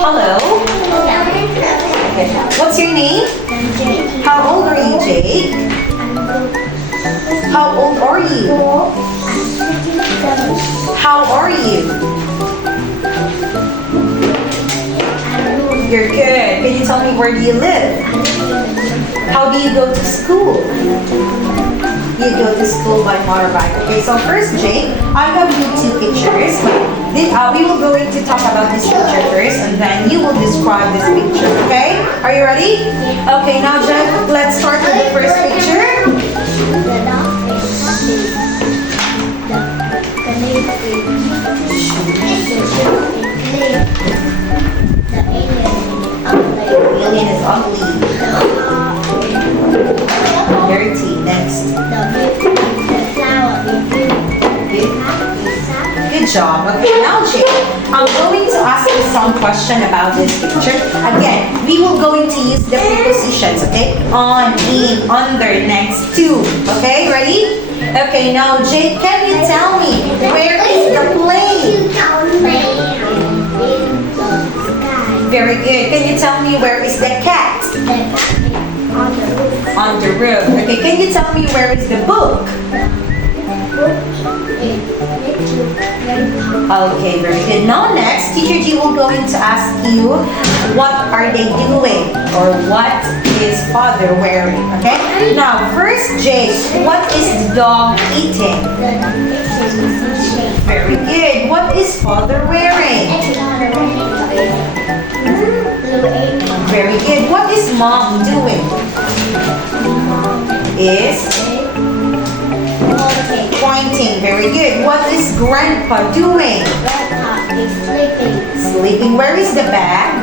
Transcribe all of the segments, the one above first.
Hello. Okay. What's your name? How old are you, Jake? How old are you? How are you? You're good. Can you tell me where do you live? How do you go to school? You go to school by motorbike. Okay, so first, Jake, I have you two pictures. We will going to talk about this picture first, and then you will describe this picture. Okay? Are you ready? Okay, now Jake, let's start with the first picture. The alien is ugly. Dirty. Next. Good job. Okay, now Jake, I'm going to ask you some question about this picture. Again, we will going to use the prepositions, okay? On, in, under, next, to. Okay, ready? Okay, now Jake, can you tell me where is the plane? Very good. Can you tell me where is the cat? On the roof. Okay, can you tell me where is the book? Okay, very good. Now next, Teacher G will going to ask you what are they doing or what is father wearing, okay? Now first, Jake, what is the dog eating? Very good. What is father wearing? Very good. What is mom doing? Is pointing. Very good. What is grandpa doing? Sleeping. Where is the bag?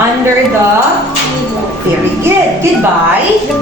Under the. Very good. Goodbye.